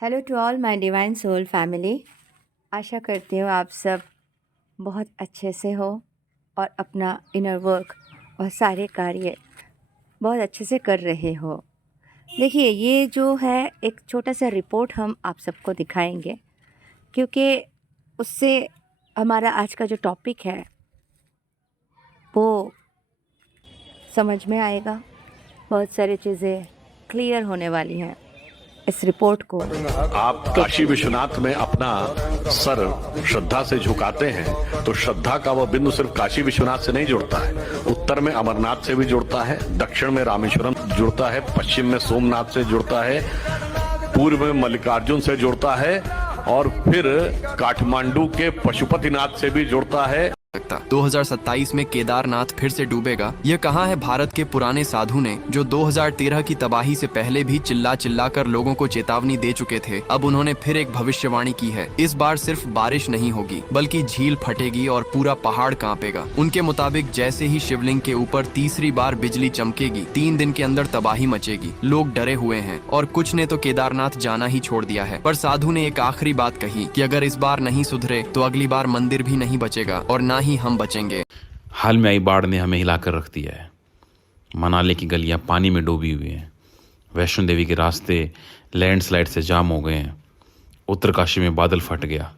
Hello to all my divine soul family. आशा करती हूँ आप सब बहुत अच्छे से हो और अपना इनर वर्क और सारे कार्य बहुत अच्छे से कर रहे हो। देखिए, ये जो है एक छोटा सा रिपोर्ट हम आप सबको दिखाएंगे, क्योंकि उससे हमारा आज का जो टॉपिक है वो समझ में आएगा। बहुत सारी चीज़ें क्लियर होने वाली हैं इस रिपोर्ट को। आप काशी विश्वनाथ में अपना सर श्रद्धा से झुकाते हैं तो श्रद्धा का वह बिंदु सिर्फ काशी विश्वनाथ से नहीं जुड़ता है, उत्तर में अमरनाथ से भी जुड़ता है, दक्षिण में रामेश्वरम जुड़ता है, पश्चिम में सोमनाथ से जुड़ता है, पूर्व में मल्लिकार्जुन से जुड़ता है और फिर काठमांडू के पशुपतिनाथ से भी जुड़ता है। 2027 में केदारनाथ फिर से डूबेगा। यह कहाँ है भारत के पुराने साधु ने, जो 2013 की तबाही से पहले भी चिल्ला चिल्ला कर लोगों को चेतावनी दे चुके थे। अब उन्होंने फिर एक भविष्यवाणी की है। इस बार सिर्फ बारिश नहीं होगी, बल्कि झील फटेगी और पूरा पहाड़ कांपेगा। उनके मुताबिक जैसे ही शिवलिंग के ऊपर तीसरी बार बिजली चमकेगी, 3 दिन के अंदर तबाही मचेगी। लोग डरे हुए हैं और कुछ ने तो केदारनाथ जाना ही छोड़ दिया है। पर साधु ने एक आखिरी बात कही कि अगर इस बार नहीं सुधरे तो अगली बार मंदिर भी नहीं बचेगा और ना ही हम बचेंगे। हाल में आई बाढ़ ने हमें हिलाकर रख दिया है। मनाली की गलियां पानी में डूबी हुई हैं। वैष्णो देवी के रास्ते लैंडस्लाइड से जाम हो गए हैं। उत्तरकाशी में बादल फट गया,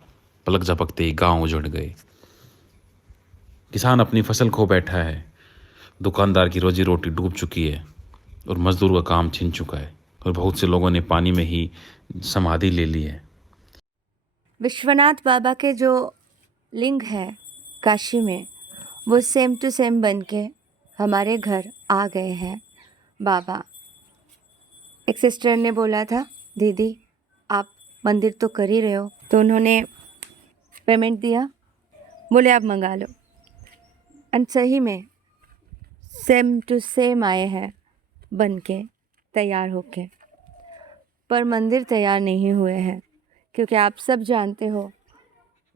पलक झपकते ही गांव उजड़ गए। किसान अपनी फसल खो बैठा है, दुकानदार की रोजी रोटी डूब चुकी है और मजदूर का काम छिन चुका है और बहुत से लोगों ने पानी में ही समाधि ले ली है। विश्वनाथ बाबा के जो लिंग है काशी में, वो सेम टू सेम बन के हमारे घर आ गए हैं बाबा। एक सिस्टर ने बोला था, दीदी आप मंदिर तो कर ही रहे हो, तो उन्होंने पेमेंट दिया, बोले आप मंगा लो। एंड सही में सेम टू सेम आए हैं बन के, तैयार होके। पर मंदिर तैयार नहीं हुए हैं, क्योंकि आप सब जानते हो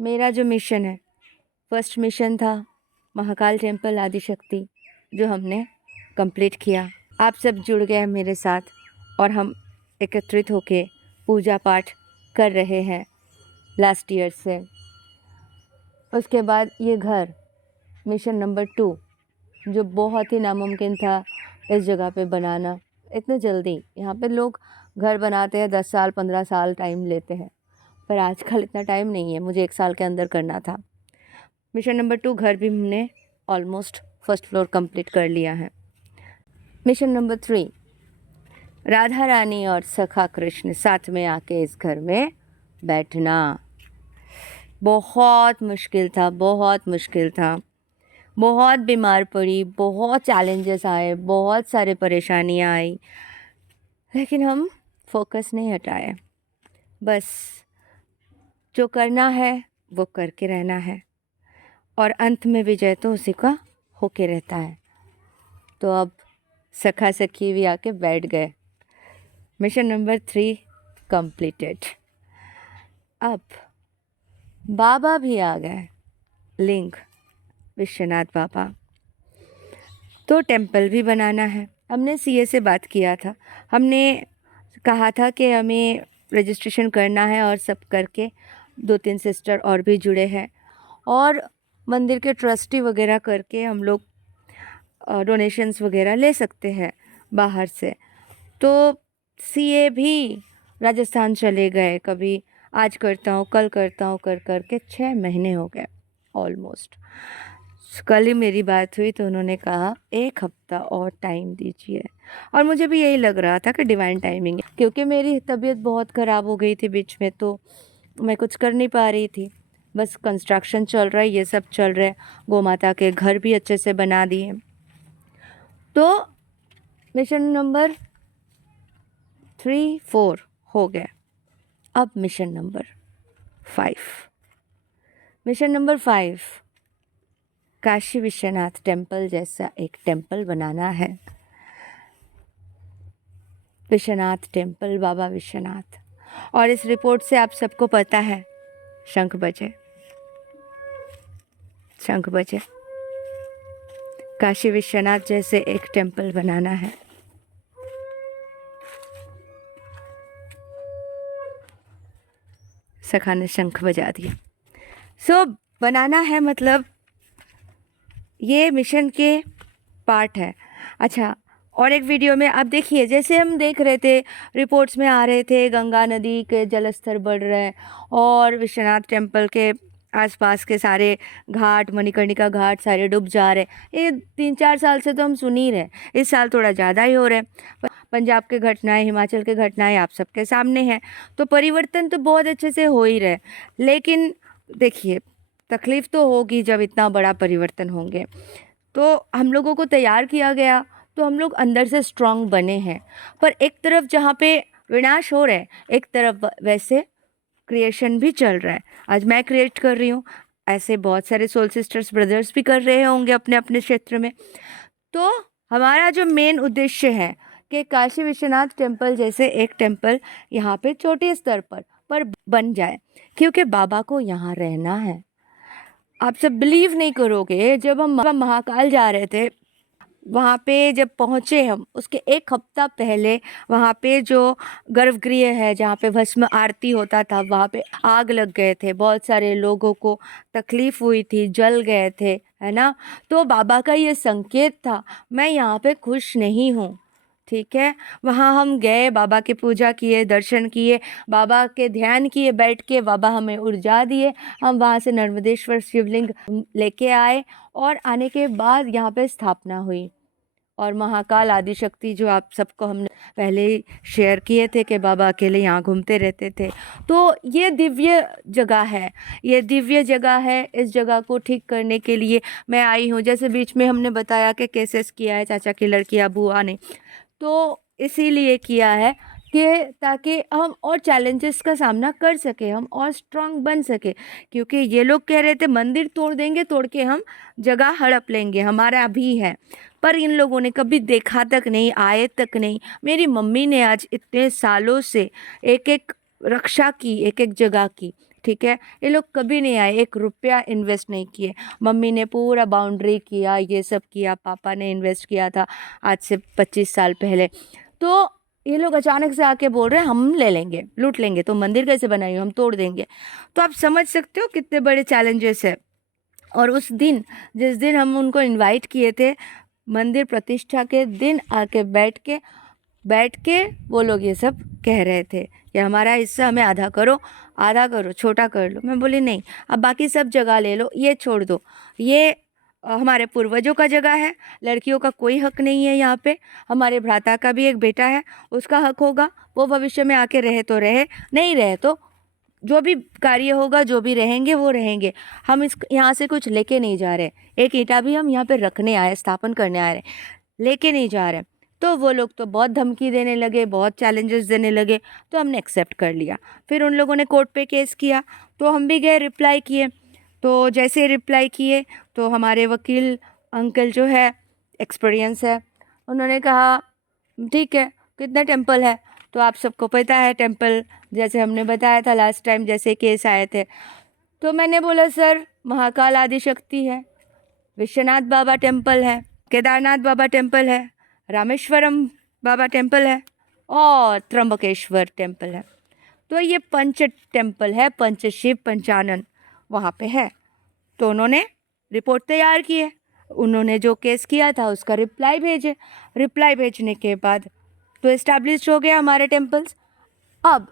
मेरा जो मिशन है, फर्स्ट मिशन था महाकाल टेम्पल आदिशक्ति, जो हमने कंप्लीट किया। आप सब जुड़ गए मेरे साथ और हम एकत्रित होके पूजा पाठ कर रहे हैं लास्ट ईयर से। उसके बाद ये घर मिशन नंबर 2, जो बहुत ही नामुमकिन था इस जगह पे बनाना इतने जल्दी। यहाँ पे लोग घर बनाते हैं 10 साल 15 साल टाइम लेते हैं, पर आजकल इतना टाइम नहीं है। मुझे 1 साल के अंदर करना था। मिशन नंबर 2 घर भी हमने ऑलमोस्ट फर्स्ट फ्लोर कंप्लीट कर लिया है। मिशन नंबर 3 राधा रानी और सखा कृष्ण साथ में आके इस घर में बैठना। बहुत मुश्किल था, बहुत मुश्किल था। बहुत बीमार पड़ी, बहुत चैलेंजेस आए, बहुत सारे परेशानियाँ आई, लेकिन हम फोकस नहीं हटाए। बस जो करना है वो करके रहना है और अंत में विजय तो उसी का होके रहता है। तो अब सखा सखी भी आके बैठ गए। Mission number 3 completed. अब बाबा भी आ गए, लिंग विश्वनाथ बाबा। तो टेम्पल भी बनाना है। हमने सीए से बात किया था, हमने कहा था कि हमें रजिस्ट्रेशन करना है और सब करके 2-3 सिस्टर और भी जुड़े हैं और मंदिर के ट्रस्टी वगैरह करके हम लोग डोनेशंस वगैरह ले सकते हैं बाहर से। तो सीए भी राजस्थान चले गए, कभी आज करता हूँ कल करता हूँ कर कर के 6 महीने हो गए ऑलमोस्ट। कल ही मेरी बात हुई तो उन्होंने कहा 1 हफ्ता और टाइम दीजिए, और मुझे भी यही लग रहा था कि डिवाइन टाइमिंग है, क्योंकि मेरी तबीयत बहुत ख़राब हो गई थी बीच में, तो मैं कुछ कर नहीं पा रही थी। बस कंस्ट्रक्शन चल रहा है, ये सब चल रहा है। गौ माता के घर भी अच्छे से बना दिए। तो मिशन नंबर 3-4 हो गए। अब mission number 5। Mission number 5 Kashi Vishwanath temple जैसा एक टेम्पल बनाना है। विश्वनाथ टेम्पल, बाबा विश्वनाथ। और इस रिपोर्ट से आप सबको पता है, शंख बजे, शंख बजे। काशी विश्वनाथ जैसे एक टेम्पल बनाना है। सखा ने शंख बजा दिया। सो बनाना है मतलब ये मिशन के पार्ट है। अच्छा, और एक वीडियो में आप देखिए, जैसे हम देख रहे थे, रिपोर्ट्स में आ रहे थे गंगा नदी के जलस्तर बढ़ रहे हैं और विश्वनाथ टेम्पल के आसपास के सारे घाट, मणिकर्णिका घाट सारे डूब जा रहे हैं। ये 3-4 साल से तो हम सुन ही रहे, इस साल थोड़ा ज़्यादा ही हो रहा है। पंजाब के घटनाएं, हिमाचल के घटनाएं आप सबके सामने हैं। तो परिवर्तन तो बहुत अच्छे से हो ही रहे, लेकिन देखिए तकलीफ़ तो होगी जब इतना बड़ा परिवर्तन होंगे। तो हम लोगों को तैयार किया गया तो हम लोग अंदर से स्ट्रांग बने हैं। पर एक तरफ जहाँ पे विनाश हो रहा है, एक तरफ वैसे क्रिएशन भी चल रहा है। आज मैं क्रिएट कर रही हूँ, ऐसे बहुत सारे सोल सिस्टर्स ब्रदर्स भी कर रहे होंगे अपने अपने क्षेत्र में। तो हमारा जो मेन उद्देश्य है कि काशी विश्वनाथ टेम्पल जैसे एक टेम्पल यहाँ पे छोटे स्तर पर बन जाए, क्योंकि बाबा को यहाँ रहना है। आप सब बिलीव नहीं करोगे, जब हम महाकाल जा रहे थे, वहाँ पे जब पहुँचे हम, उसके 1 हफ्ता पहले वहाँ पे जो गर्भगृह है जहाँ पे भस्म आरती होता था, वहाँ पे आग लग गए थे। बहुत सारे लोगों को तकलीफ़ हुई थी, जल गए थे, है ना। तो बाबा का ये संकेत था, मैं यहाँ पे खुश नहीं हूँ, ठीक है। वहाँ हम गए, बाबा की पूजा किए, दर्शन किए, बाबा के ध्यान किए बैठ के, बाबा हमें ऊर्जा दिए। हम वहाँ से नर्मदेश्वर शिवलिंग लेके आए और आने के बाद यहाँ पे स्थापना हुई। और महाकाल आदिशक्ति जो आप सबको हमने पहले ही शेयर किए थे कि बाबा अकेले यहाँ घूमते रहते थे। तो ये दिव्य जगह है, ये दिव्य जगह है। इस जगह को ठीक करने के लिए मैं आई हूँ। जैसे बीच में हमने बताया कि केसेस किया है चाचा की लड़की बुआ ने, तो इसीलिए किया है कि ताकि हम और चैलेंजेस का सामना कर सके, हम और स्ट्रांग बन सके। क्योंकि ये लोग कह रहे थे मंदिर तोड़ देंगे, तोड़ के हम जगह हड़प लेंगे, हमारा भी है। पर इन लोगों ने कभी देखा तक नहीं, आए तक नहीं। मेरी मम्मी ने आज इतने सालों से एक एक रक्षा की, एक एक जगह की, ठीक है। ये लोग कभी नहीं आए, 1 रुपया इन्वेस्ट नहीं किए। मम्मी ने पूरा बाउंड्री किया, ये सब किया, पापा ने इन्वेस्ट किया था आज से 25 साल पहले। तो ये लोग अचानक से आके बोल रहे हैं हम ले लेंगे, लूट लेंगे, तो मंदिर कैसे बनाई हो, हम तोड़ देंगे। तो आप समझ सकते हो कितने बड़े चैलेंजेस है। और उस दिन, जिस दिन हम उनको इनवाइट किए थे, मंदिर प्रतिष्ठा के दिन आके बैठ के वो लोग ये सब कह रहे थे कि हमारा हिस्सा हमें आधा करो, छोटा कर लो। मैं बोली नहीं, अब बाकी सब जगह ले लो, ये छोड़ दो, ये हमारे पूर्वजों का जगह है, लड़कियों का कोई हक नहीं है यहाँ पे। हमारे भ्राता का भी एक बेटा है, उसका हक होगा, वो भविष्य में आके रहे तो रहे, नहीं रहे तो जो भी कार्य होगा, जो भी रहेंगे वो रहेंगे। हम इस यहाँ से कुछ लेके नहीं जा रहे, एक ईंटा भी हम यहाँ पे रखने आए, स्थापन करने आ रहे, लेके नहीं जा रहे। तो वो लोग तो बहुत धमकी देने लगे, बहुत चैलेंजेस देने लगे, तो हमने एक्सेप्ट कर लिया। फिर उन लोगों ने कोर्ट पे केस किया, तो हम भी गए, रिप्लाई किए। तो जैसे रिप्लाई किए तो हमारे वकील अंकल जो है, एक्सपीरियंस है, उन्होंने कहा ठीक है, कितने टेम्पल है। तो आप सबको पता है टेम्पल, जैसे हमने बताया था लास्ट टाइम जैसे केस आए थे। तो मैंने बोला सर, महाकाल आदिशक्ति है, विश्वनाथ बाबा टेम्पल है, केदारनाथ बाबा टेम्पल है, रामेश्वरम बाबा टेम्पल है और त्र्यंबकेश्वर टेम्पल है। तो ये 5 टेम्पल है, पंचशिव पंचानन वहाँ पे है। तो उन्होंने रिपोर्ट तैयार की है, उन्होंने जो केस किया था उसका रिप्लाई भेजे। रिप्लाई भेजने के बाद तो इस्टेब्लिश हो गया हमारे टेम्पल्स। अब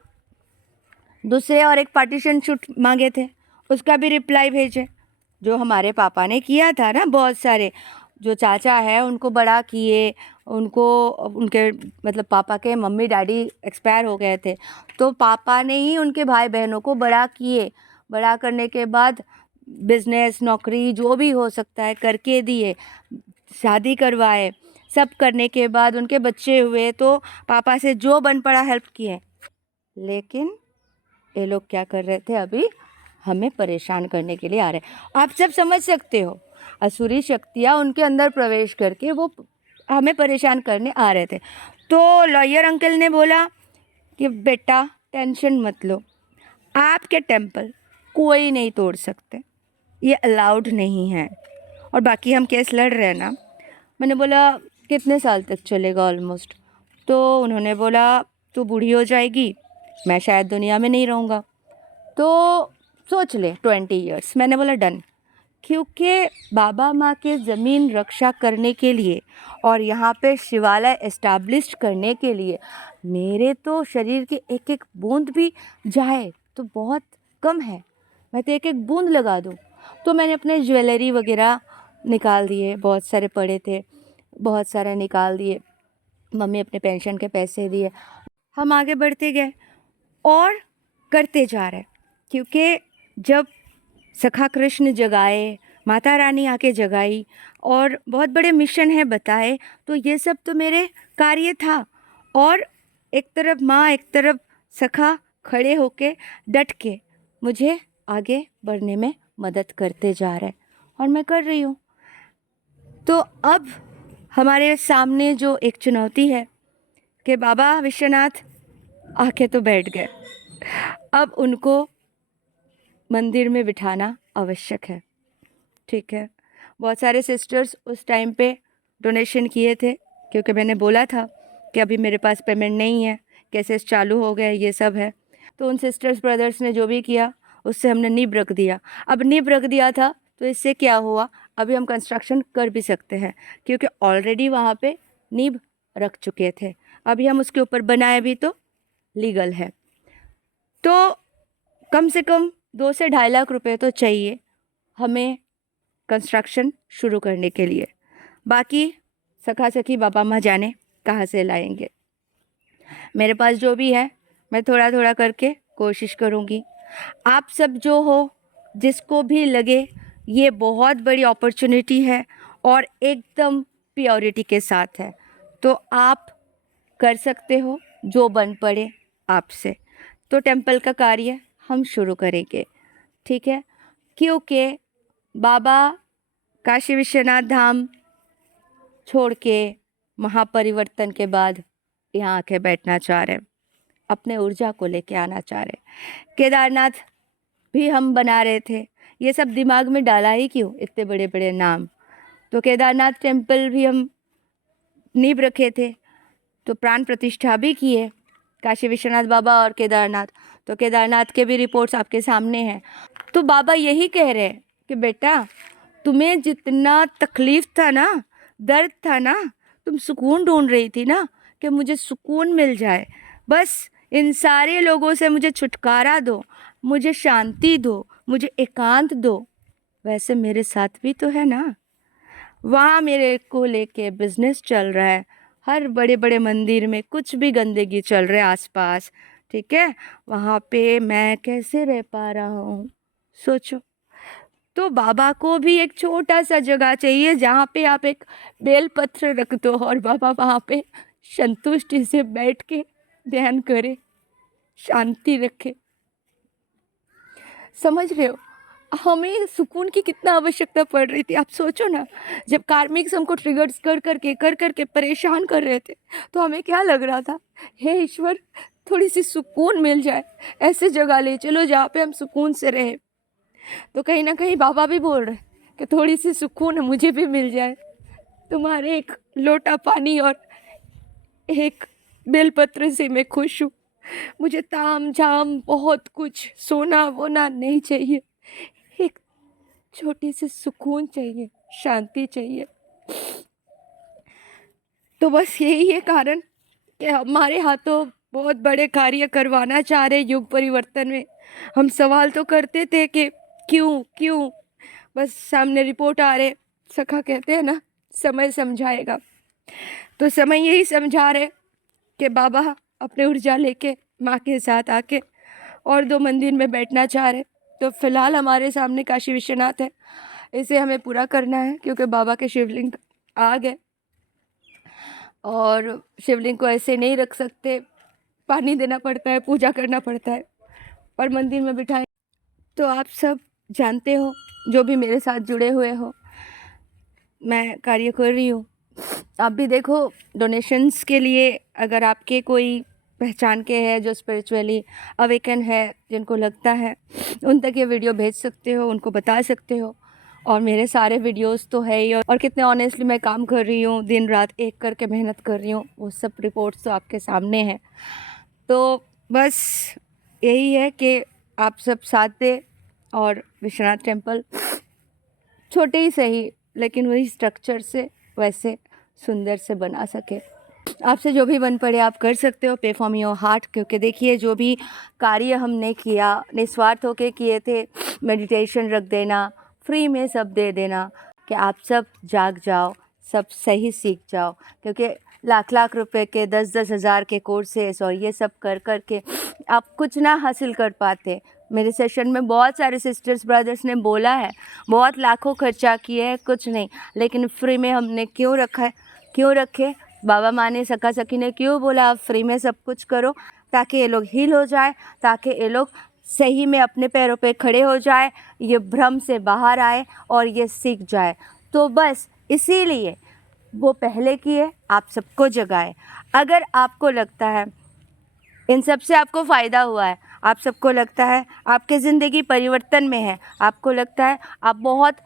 दूसरे और एक पार्टीशन शूट मांगे थे, उसका भी रिप्लाई भेजे। जो हमारे पापा ने किया था ना, बहुत सारे जो चाचा है उनको बड़ा किए, उनको उनके मतलब पापा के मम्मी डैडी एक्सपायर हो गए थे, तो पापा ने ही उनके भाई बहनों को बड़ा किए। बड़ा करने के बाद बिजनेस, नौकरी जो भी हो सकता है करके दिए, शादी करवाए, सब करने के बाद उनके बच्चे हुए तो पापा से जो बन पड़ा हेल्प किए। लेकिन ये लोग क्या कर रहे थे, अभी हमें परेशान करने के लिए आ रहे। आप सब समझ सकते हो, असुरी शक्तियाँ उनके अंदर प्रवेश करके वो हमें परेशान करने आ रहे थे। तो लॉयर अंकल ने बोला कि बेटा टेंशन मत लो, आपके टेम्पल कोई नहीं तोड़ सकते, ये अलाउड नहीं है, और बाकी हम केस लड़ रहे हैं ना। मैंने बोला कितने साल तक चलेगा ऑलमोस्ट। तो उन्होंने बोला तू बूढ़ी हो जाएगी, मैं शायद दुनिया में नहीं रहूँगा, तो सोच ले 20 ईयर्स। मैंने बोला डन, क्योंकि बाबा माँ के ज़मीन रक्षा करने के लिए और यहाँ पे शिवालय एस्टैब्लिश करने के लिए मेरे तो शरीर की एक एक बूंद भी जाए तो बहुत कम है, मैं तो एक एक बूंद लगा दूँ। तो मैंने अपने ज्वेलरी वगैरह निकाल दिए, बहुत सारे पड़े थे, बहुत सारे निकाल दिए, मम्मी अपने पेंशन के पैसे दिए। हम आगे बढ़ते गए और करते जा रहे, क्योंकि जब सखा कृष्ण जगाए, माता रानी आके जगाई और बहुत बड़े मिशन है बताए, तो ये सब तो मेरे कार्य था। और एक तरफ माँ एक तरफ सखा खड़े होके डट के मुझे आगे बढ़ने में मदद करते जा रहे और मैं कर रही हूँ। तो अब हमारे सामने जो एक चुनौती है कि बाबा विश्वनाथ आके तो बैठ गए, अब उनको मंदिर में बिठाना आवश्यक है। ठीक है, बहुत सारे सिस्टर्स उस टाइम पे डोनेशन किए थे, क्योंकि मैंने बोला था कि अभी मेरे पास पेमेंट नहीं है, केसेस चालू हो गए, ये सब है। तो उन सिस्टर्स ब्रदर्स ने जो भी किया उससे हमने नींव रख दिया। अब नींव रख दिया था तो इससे क्या हुआ, अभी हम कंस्ट्रक्शन कर भी सकते हैं, क्योंकि ऑलरेडी वहाँ पे नींव रख चुके थे। अभी हम उसके ऊपर बनाए भी तो लीगल है। तो कम से कम 2 से 2.5 लाख रुपए तो चाहिए हमें कंस्ट्रक्शन शुरू करने के लिए। बाकी सखा सखी बाबा माँ जाने कहाँ से लाएंगे। मेरे पास जो भी है मैं थोड़ा थोड़ा करके कोशिश करूँगी। आप सब जो हो, जिसको भी लगे ये बहुत बड़ी अपॉर्चुनिटी है और एकदम प्योरिटी के साथ है, तो आप कर सकते हो जो बन पड़े आपसे। तो टेम्पल का कार्य हम शुरू करेंगे, ठीक है, क्योंकि बाबा काशी विश्वनाथ धाम छोड़ के महापरिवर्तन के बाद यहाँ आके बैठना चाह रहे, अपने ऊर्जा को लेके आना चाह रहे। केदारनाथ भी हम बना रहे थे, ये सब दिमाग में डाला ही क्यों, इतने बड़े बड़े नाम। तो केदारनाथ टेम्पल भी हम नींव रखे थे, तो प्राण प्रतिष्ठा भी किए काशी विश्वनाथ बाबा और केदारनाथ। तो केदारनाथ के भी रिपोर्ट्स आपके सामने हैं। तो बाबा यही कह रहे हैं कि बेटा तुम्हें जितना तकलीफ था ना, दर्द था ना, तुम सुकून ढूंढ रही थी ना कि मुझे सुकून मिल जाए, बस इन सारे लोगों से मुझे छुटकारा दो, मुझे शांति दो, मुझे एकांत दो। वैसे मेरे साथ भी तो है ना, वहाँ मेरे को लेके बिजनेस चल रहा है, हर बड़े बड़े मंदिर में कुछ भी गंदगी चल रहा है आसपास, ठीक है, वहाँ पे मैं कैसे रह पा रहा हूँ, सोचो। तो बाबा को भी एक छोटा सा जगह चाहिए जहाँ पे आप एक बेलपत्र रख दो और बाबा वहाँ पे संतुष्टि से बैठ के ध्यान करे, शांति रखे। समझ रहे हो, हमें सुकून की कितना आवश्यकता पड़ रही थी। आप सोचो ना, जब कार्मिक्स हमको ट्रिगर्स कर करके परेशान कर रहे थे, तो हमें क्या लग रहा था, हे ईश्वर थोड़ी सी सुकून मिल जाए, ऐसे जगह ले चलो जहाँ पे हम सुकून से रहे। तो कहीं ना कहीं बाबा भी बोल रहे कि थोड़ी सी सुकून मुझे भी मिल जाए, तुम्हारे एक लोटा पानी और एक बेलपत्र से मैं खुश हूँ। मुझे ताम झाम बहुत कुछ सोना वोना नहीं चाहिए, एक छोटी सी सुकून चाहिए, शांति चाहिए। तो बस यही है कारण कि हमारे हाथों बहुत बड़े कार्य करवाना चाह रहे युग परिवर्तन में। हम सवाल तो करते थे कि क्यों क्यों, बस सामने रिपोर्ट आ रहे, सखा कहते हैं ना समय समझाएगा। तो समय यही समझा रहे कि बाबा अपने ऊर्जा लेके माँ के साथ आके और 2 मंदिर में बैठना चाह रहे। तो फिलहाल हमारे सामने काशी विश्वनाथ है, इसे हमें पूरा करना है, क्योंकि बाबा के शिवलिंग आ गए और शिवलिंग को ऐसे नहीं रख सकते, पानी देना पड़ता है, पूजा करना पड़ता है और मंदिर में बिठाए। तो आप सब जानते हो, जो भी मेरे साथ जुड़े हुए हो, मैं कार्य कर रही हूँ। आप भी देखो, डोनेशंस के लिए अगर आपके कोई पहचान के हैं जो स्पिरिचुअली अवेकन है, जिनको लगता है, उन तक ये वीडियो भेज सकते हो, उनको बता सकते हो। और मेरे सारे वीडियोस तो है ही, और कितने ऑनेस्टली मैं काम कर रही हूँ, दिन रात एक करके मेहनत कर रही हूँ, वो सब रिपोर्ट्स तो आपके सामने हैं। तो बस यही है कि आप सब साथ दें और विश्वनाथ टेम्पल छोटे ही सही लेकिन वही स्ट्रक्चर से वैसे सुंदर से बना सके। आपसे जो भी बन पड़े आप कर सकते हो, पे फ्रॉम योर हार्ट, क्योंकि देखिए जो भी कार्य हमने किया निस्वार्थ होके किए थे। मेडिटेशन रख देना, फ्री में सब दे देना कि आप सब जाग जाओ, सब सही सीख जाओ, क्योंकि लाख लाख रुपए के 10-10 हज़ार के कोर्सेस और ये सब कर कर के आप कुछ ना हासिल कर पाते। मेरे सेशन में बहुत सारे सिस्टर्स ब्रदर्स ने बोला है, बहुत लाखों खर्चा किए हैं, कुछ नहीं, लेकिन फ्री में हमने क्यों रखा है, क्यों रखे? बाबा माँ ने, सका सकी ने क्यों बोला आप फ्री में सब कुछ करो, ताकि ये लोग हील हो जाए, ताकि ये लोग सही में अपने पैरों पे खड़े हो जाए, ये भ्रम से बाहर आए और ये सीख जाए। तो बस इसीलिए वो पहले किए, आप सबको जगाए। अगर आपको लगता है इन सब से आपको फ़ायदा हुआ है, आप सबको लगता है आपकी ज़िंदगी परिवर्तन में है, आपको लगता है आप बहुत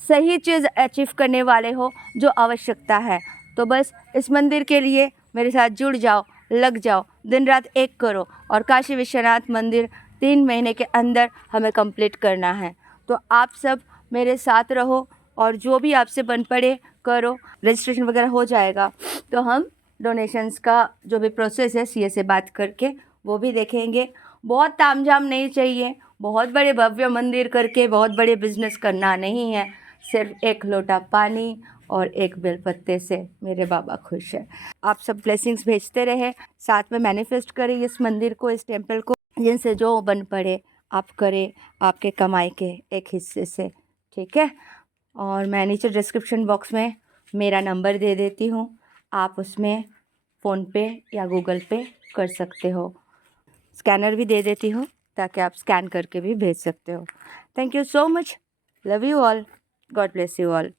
सही चीज़ अचीव करने वाले हो जो आवश्यकता है, तो बस इस मंदिर के लिए मेरे साथ जुड़ जाओ, लग जाओ, दिन रात एक करो और काशी विश्वनाथ मंदिर 3 महीने के अंदर हमें कंप्लीट करना है। तो आप सब मेरे साथ रहो और जो भी आपसे बन पड़े करो। रजिस्ट्रेशन वगैरह हो जाएगा तो हम डोनेशंस का जो भी प्रोसेस है सीए से बात करके वो भी देखेंगे। बहुत तामझाम नहीं चाहिए, बहुत बड़े भव्य मंदिर करके बहुत बड़े बिजनेस करना नहीं है, सिर्फ एक लोटा पानी और एक बेलपत्ते से मेरे बाबा खुश है। आप सब ब्लेसिंग्स भेजते रहे, साथ में मैनिफेस्ट करें इस मंदिर को, इस टेम्पल को, जिनसे जो बन पड़े आप करें आपके कमाई के एक हिस्से से, ठीक है। और मैं नीचे डिस्क्रिप्शन बॉक्स में मेरा नंबर दे देती हूँ, आप उसमें फ़ोनपे या गूगल पे कर सकते हो। स्कैनर भी दे देती हूँ ताकि आप स्कैन करके भी भेज सकते हो। Thank you so much, love you all, God bless you all.